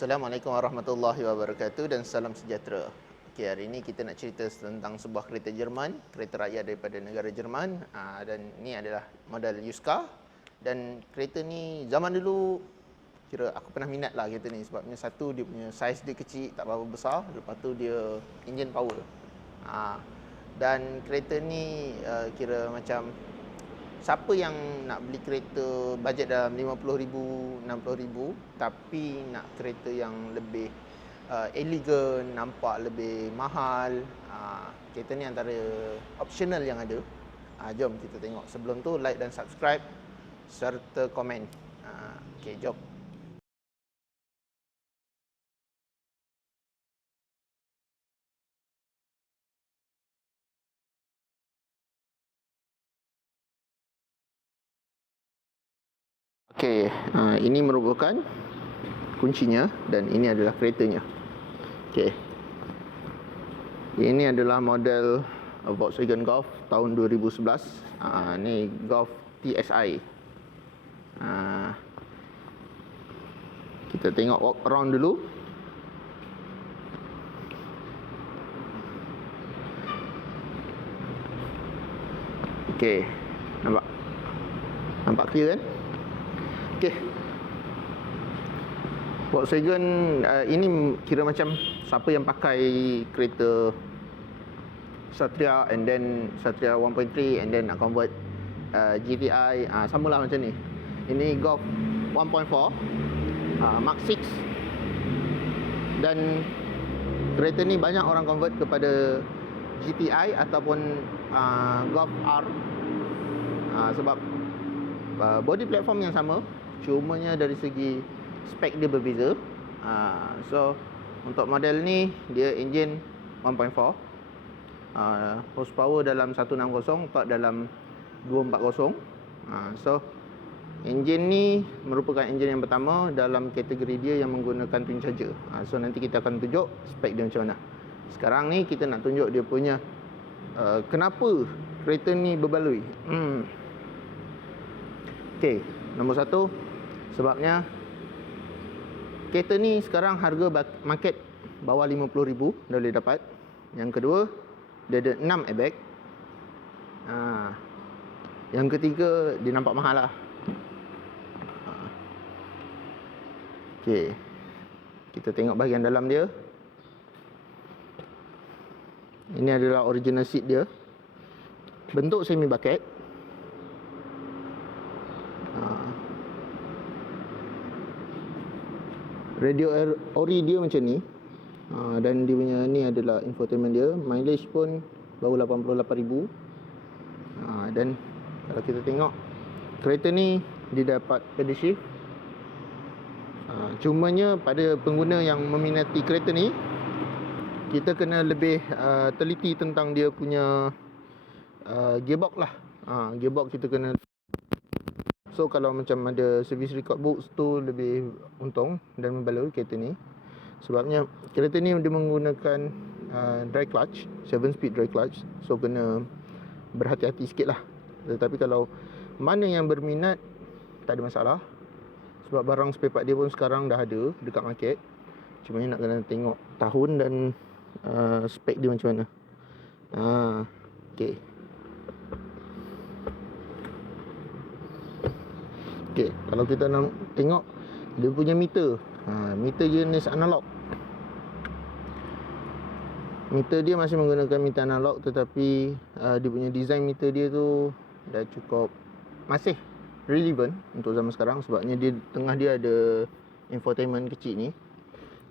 Assalamualaikum warahmatullahi wabarakatuh dan salam sejahtera. Okey, hari ini kita nak cerita tentang sebuah kereta Jerman, kereta rakyat daripada negara Jerman, dan ni adalah model used car. Dan kereta ni zaman dulu kira aku pernah minat lah kereta ni sebabnya satu dia punya saiz dia kecil, tak berapa besar, lepas tu dia engine power. Dan kereta ni kira macam siapa yang nak beli kereta bajet dalam 50,000, 60,000 tapi nak kereta yang lebih elegan, nampak lebih mahal, kereta ni antara optional yang ada. Jom kita tengok. Sebelum tu like dan subscribe serta komen. Okey, jom. Okey, ini merupakan kuncinya dan ini adalah keretanya. Okey. Ini adalah model Volkswagen Golf tahun 2011. Ni Golf TSI. Kita tengok walk around dulu. Okey. Nampak clear kan? Okey. Volkswagen ini kira macam siapa yang pakai kereta Satria and then Satria 1.3 and then nak convert GTI, samalah macam ni. Ini Golf 1.4 Mark 6 dan kereta ni banyak orang convert kepada GTI ataupun Golf R sebab body platform yang sama, cumanya dari segi spek dia berbeza. So untuk model ni dia engine 1.4, horsepower dalam 160, torque dalam 240. So engine ni merupakan engine yang pertama dalam kategori dia yang menggunakan twin charger. So nanti kita akan tunjuk spek dia macam mana. Sekarang ni kita nak tunjuk dia punya kenapa kereta ni berbaloi. Okey, nombor satu, sebabnya kereta ni sekarang harga market bawah 50,000 dah boleh dapat. Yang kedua, dia ada 6 airbag. Yang ketiga, dia nampak mahal lah. Okey, kita tengok bahagian dalam dia. Ini adalah original seat dia, bentuk semi bucket. Radio ori dia macam ni. Dan dia punya ni adalah infotainment dia. Mileage pun baru 88,000. Dan kalau kita tengok kereta ni dia dapat pedal shift. Cumanya pada pengguna yang meminati kereta ni, kita kena lebih teliti tentang dia punya gearbox lah. Gearbox kita kena. So kalau macam ada service record books tu lebih untung dan membaloi kereta ni. Sebabnya kereta ni dia menggunakan dry clutch, 7 speed dry clutch. So kena berhati-hati sikit lah. Tetapi kalau mana yang berminat, tak ada masalah. Sebab barang spare part dia pun sekarang dah ada dekat market. Cuma nak kena tengok tahun dan spek dia macam mana. Okay. Okay, kalau kita nak tengok dia punya meter, meter jenis analog. Meter dia masih menggunakan meter analog, tetapi dia punya design meter dia tu dah cukup masih relevant untuk zaman sekarang. Sebabnya dia tengah dia ada infotainment kecil ni.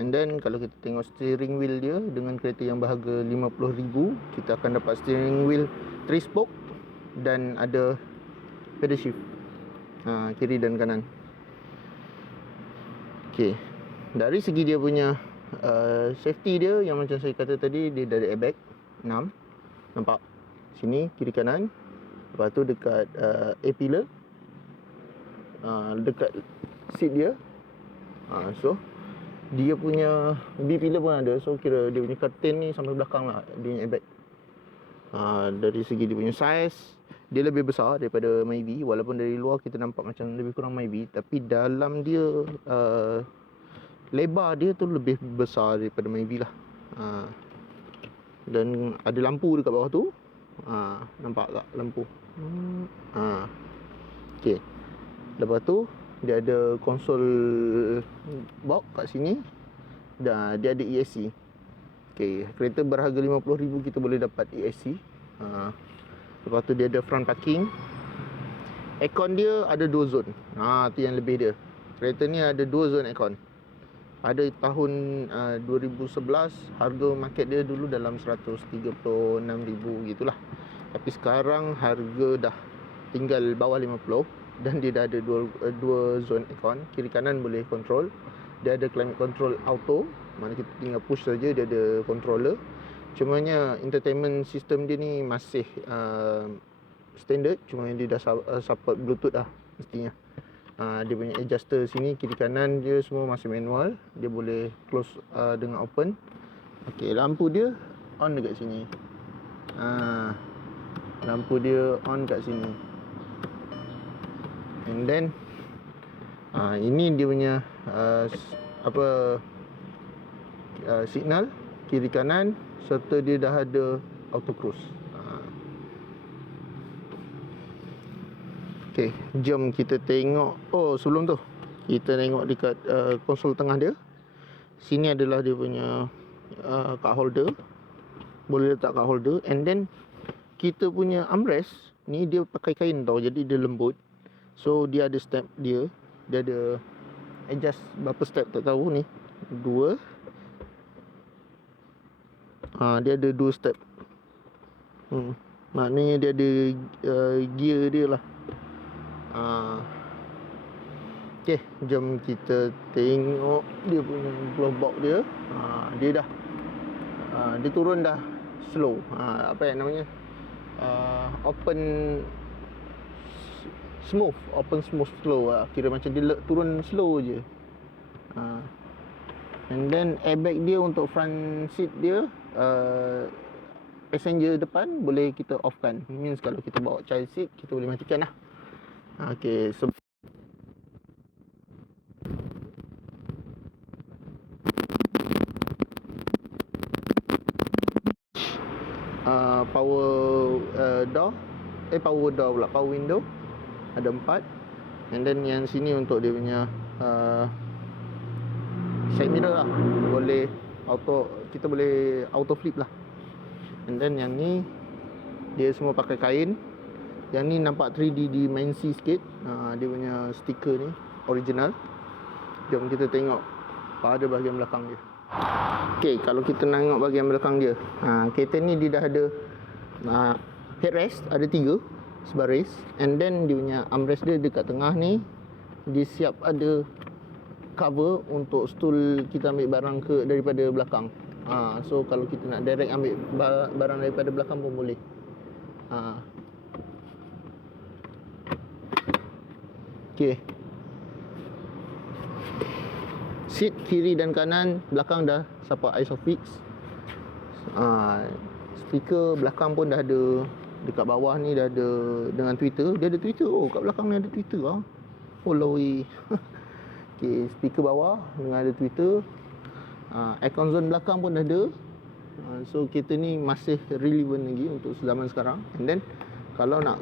And then kalau kita tengok steering wheel dia dengan kereta yang berharga 50,000, kita akan dapat steering wheel 3 spoke dan ada pedal shift kiri dan kanan. Okey, dari segi dia punya safety dia, yang macam saya kata tadi, dia ada airbag 6. Nampak sini kiri kanan. Lepas tu dekat A-pillar, dekat seat dia. So dia punya B-pillar pun ada. So kira dia punya curtain ni sampai belakang lah dia punya airbag. Dari segi dia punya size, dia lebih besar daripada Myvi. Walaupun dari luar kita nampak macam lebih kurang Myvi, tapi dalam dia lebar dia tu lebih besar daripada Myvi lah. Dan ada lampu dekat bawah tu. Nampak tak lampu? Okey. Lepas tu dia ada konsol box kat sini. Dan dia ada ESC. Okey, kereta berharga 50,000 kita boleh dapat ESC. Lepas tu dia ada front parking. Aircon dia ada 2 zon. Tu yang lebih dia. Kereta ni ada 2 zon aircon. Pada tahun 2011 harga market dia dulu dalam 136,000 gitulah. Tapi sekarang harga dah tinggal bawah 50 dan dia dah ada dua zon aircon, kiri kanan boleh control. Dia ada climate control auto, mana kita tinggal push saja, dia ada controller. Cumanya entertainment system dia ni masih standard, cuma dia dah support Bluetooth lah mestinya. Dia punya adjuster sini kiri kanan dia semua masih manual. Dia boleh close dengan open. Okey, lampu dia on dekat sini. Lampu dia on kat sini. And then ini dia punya signal kiri kanan, serta dia dah ada auto cruise. Okey, jom kita tengok. Sebelum tu kita tengok dekat konsol tengah dia. Sini adalah dia punya card holder. Boleh letak card holder. And then kita punya armrest ni dia pakai kain tau, jadi dia lembut. So dia ada step dia. Dia ada adjust berapa step tak tahu ni. 2. Dia ada 2 step. Maknanya dia ada gear dia lah. Okey, jom kita tengok dia punya glove box dia. Dia dah dia turun dah slow. Apa yang namanya? Open smooth slow lah. Kira macam dia turun slow je. And then airbag dia untuk front seat dia, passenger depan boleh kita offkan. Means kalau kita bawa child seat, kita boleh matikan lah. Okey, power window ada 4. And then yang sini untuk dia punya side mirror lah. Kita boleh auto flip lah. And then yang ni dia semua pakai kain. Yang ni nampak 3D dimensi sikit. Dia punya stiker ni original. Jom kita tengok pada bahagian belakang dia. Okey, kalau kita nak tengok bahagian belakang dia, kereta ni dia dah ada headrest, ada 3 sebaris. And then dia punya armrest dia dekat tengah ni, dia siap ada cover untuk stool kita ambil barang daripada belakang. So kalau kita nak direct ambil barang daripada belakang pun boleh. Okey. Seat kiri dan kanan, belakang dah support ISOFIX. Speaker belakang pun dah ada. Dekat bawah ni dah ada dengan Twitter. Dia ada Twitter. Kat belakang ni ada Twitter lah. Loi. Okey, speaker bawah dengan ada Twitter. Aircon zone belakang pun dah ada. So kereta ni masih relevant lagi untuk zaman sekarang. And then kalau nak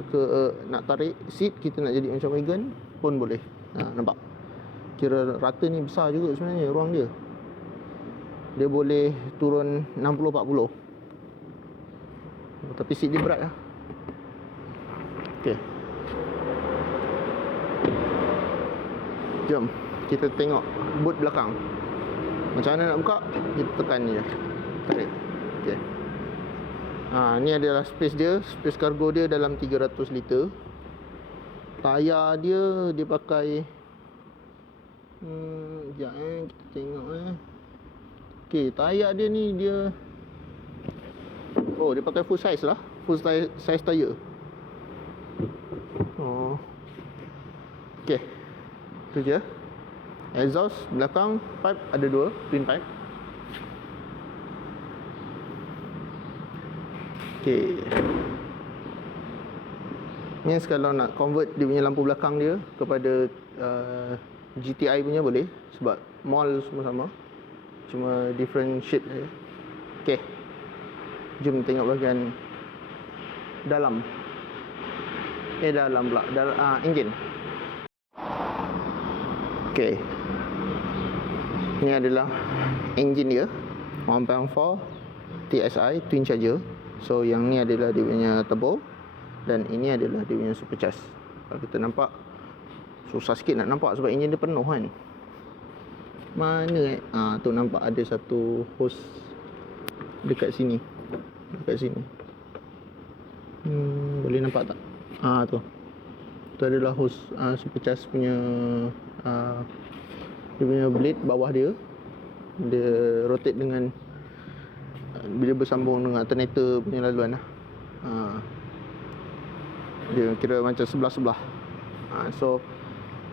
tarik seat, kita nak jadi macam wagon pun boleh. Nampak? Kira rata ni besar juga sebenarnya ruang dia. Dia boleh turun 60-40. Tapi seat dia berat lah. Okey. Jom kita tengok boot belakang. Macam mana nak buka? Kita tekan je. Tarik. Okey. Ni adalah space dia. Space kargo dia dalam 300 liter. Tayar dia pakai sekejap kita tengok Okey, tayar dia ni dia pakai full size lah. Full size tayar. Okey. Tu je. Exhaust belakang, pipe ada 2, twin pipe. Okey. Means kalau nak convert dia punya lampu belakang dia kepada GTI punya boleh. Sebab mall semua sama, cuma different shape je. Okey, jom tengok bahagian dalam. Dalam pula, enjin. Okey, ni adalah enjin dia 1.4 TSI twin charger. So yang ni adalah dia punya turbo dan ini adalah dia punya supercharge. Kalau kita nampak, susah sikit nak nampak sebab enjin dia penuh kan. Mana tu nampak ada satu hose dekat sini. Boleh nampak tak? Tu. Tu adalah hose supercharge punya dia punya blade bawah dia. Dia rotate dengan bila bersambung dengan alternator punya laluan lah. Dia kira macam sebelah-sebelah. So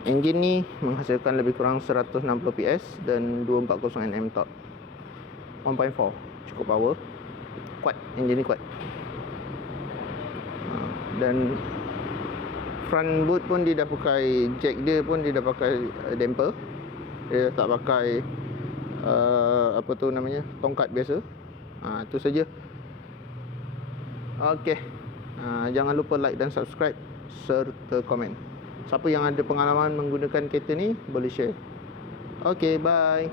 enjin ni menghasilkan lebih kurang 160 PS dan 240 Nm torque. 1.4 cukup power. Kuat, enjin ni kuat. Dan front boot pun dia dah pakai jack dia pun dia dah pakai damper. Dia tak pakai tongkat biasa. Itu saja. Okey. Jangan lupa like dan subscribe serta komen. Siapa yang ada pengalaman menggunakan kereta ni boleh share. Okey, bye.